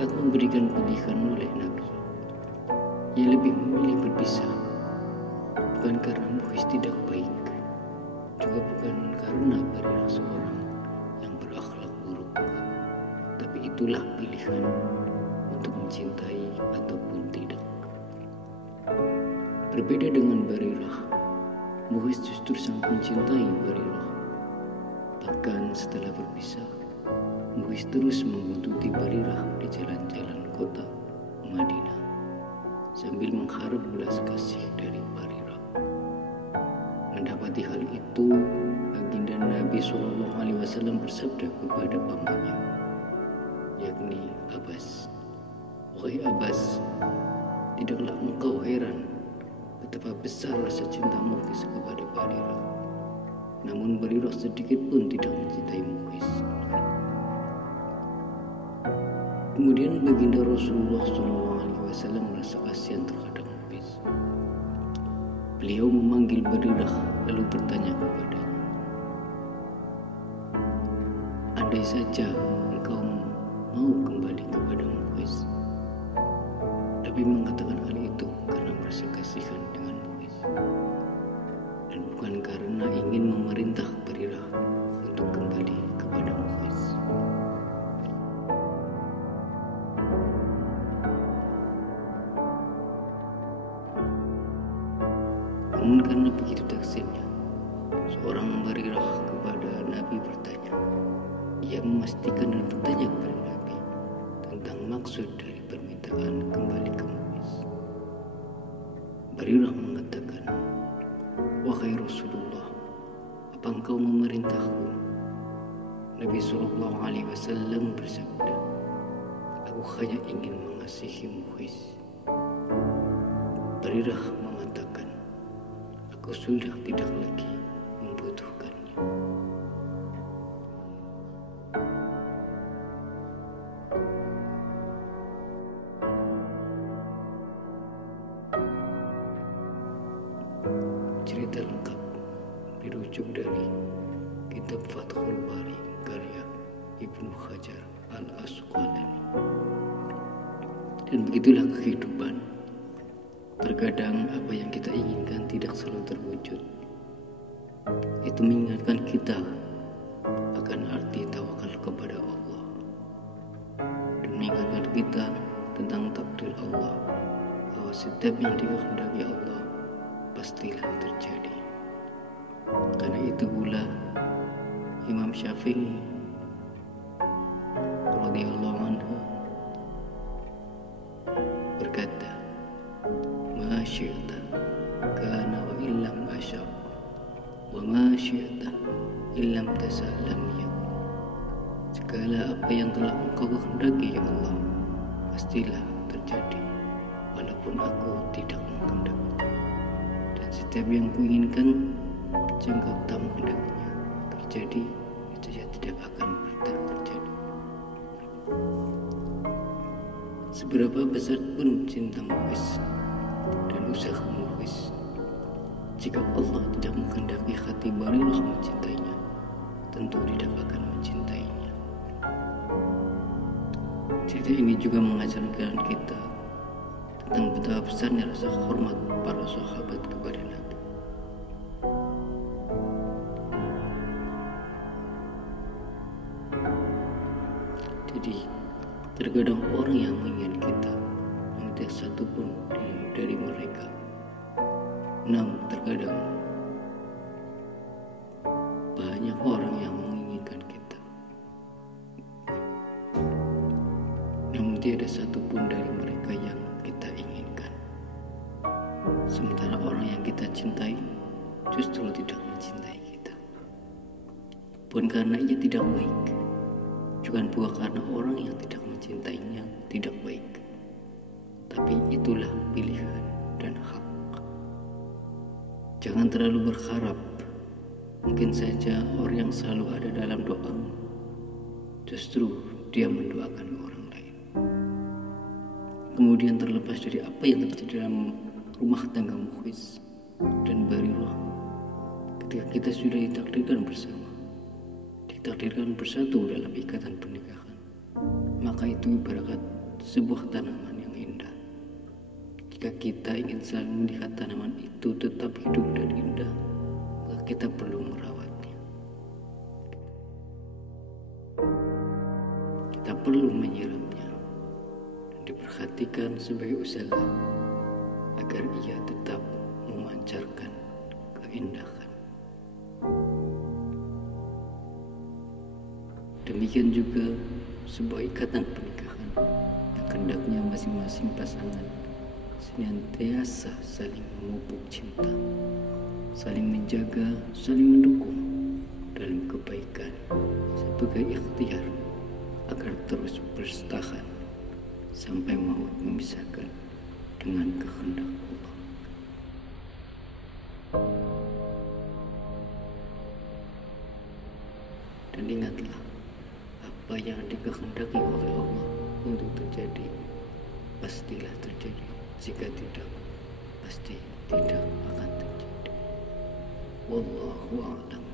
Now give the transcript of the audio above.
Saat memberikan pilihan oleh Nabi, ia lebih memilih berpisah, bukan karena Mughis tidak baik, juga bukan karena Barirah seorang yang berakhlak buruk, tapi itulah pilihan untuk mencintai ataupun tidak. Berbeda dengan Barirah, Mughis justru sangat mencintai Barirah. Bahkan setelah berpisah, Mughis terus membuntuti Barirah di jalan-jalan kota Madinah sambil mengharap belas kasih dari Barirah. Mendapati hal itu, baginda Nabi SAW bersabda kepada pamannya, yakni Abbas, "Wahai Abbas, tidaklah engkau heran betapa besar rasa cinta Mughis kepada Barirah. Namun Barirah sedikit pun tidak mencintai Mughis." Kemudian baginda Rasulullah SAW merasa kasihan terhadap Mughis. Beliau memanggil Barirah lalu bertanya kepadanya, "Andai saja engkau mau kembali kepada Mughis," tapi mengatakan hal itu karena merasa kasihan dengan Mughis dan bukan karena ingin memerintah Barirah untuk kembali kepada Mughis. Namun karena begitu taksirnya, seorang Barirah kepada Nabi bertanya. Ia memastikan dan bertanya kepada Nabi tentang maksud dari permintaan kembali ke Mughis. Barirah mengatakan, "Wahai Rasulullah, apa engkau memerintahku?" Nabi SAW bersabda, "Aku hanya ingin mengasihi Mughis." Barirah mengatakan, "Aku sudah tidak lagi membutuhkannya." Cerita lengkap dirujuk dari kitab Fathul Bari karya Ibnu Hajar Al-Asqalani. Dan begitulah kehidupan. Terkadang apa yang kita inginkan tidak selalu terwujud. Itu mengingatkan kita akan arti tawakal kepada Allah dan mengingatkan kita tentang takdir Allah, bahwa setiap yang dikehendaki Allah pastilah terjadi. Karena itu pula Imam Syafi'i radhiyallahu anhu berkata, "Ma syi'ta kana wa illam asya' wa ma syi'ta illam tas'a lam yakun." Segala apa yang telah engkau kehendaki ya Allah pastilah terjadi walaupun aku tidak menghendaki. Dan setiap yang kuinginkan jika engkau tak menghendakinya terjadi, itu ya tidak akan pernah terjadi. Seberapa besar pun cinta Mughis dan usaha Mughis, jika Allah tidak menghendaki hati Barirah mencintainya, tentu tidak akan mencintainya. Cerita ini juga mengajarkan kita tentang betapa besarnya rasa hormat para sahabat kepada Nabi. Jadi terkadang orang yang mengingat kita yang tidak satu pun dari mereka. Namun terkadang banyak orang yang menginginkan kita, namun tidak ada satupun dari mereka yang kita inginkan. Sementara orang yang kita cintai justru tidak mencintai kita, bukan karena ia tidak baik, bukan pula karena orang yang tidak mencintainya tidak baik, tapi itulah pilihan dan hak. Jangan terlalu berharap. Mungkin saja orang yang selalu ada dalam doamu, justru dia mendoakan orang lain. Kemudian terlepas dari apa yang terjadi dalam rumah tangga Mughis dan Barirah, ketika kita sudah ditakdirkan bersama, ditakdirkan bersatu dalam ikatan pernikahan, maka itu ibarat sebuah tanaman yang indah. Jika kita ingin selalu melihat tanaman itu tetap hidup dan indah, maka kita perlu merawatnya. Kita perlu menyiramnya dan diperhatikan sebagai usaha agar ia tetap memancarkan keindahan. Demikian juga sebuah ikatan pernikahan yang hendaknya masing-masing pasangan senantiasa saling memupuk cinta, saling menjaga, saling mendukung dalam kebaikan sebagai ikhtiar agar terus bertahan sampai maut memisahkan dengan kehendak Allah. Dan ingatlah, apa yang dikehendaki oleh Allah untuk terjadi pastilah terjadi. Jika tidak, pasti tidak akan terjadi. Wallahu a'lam.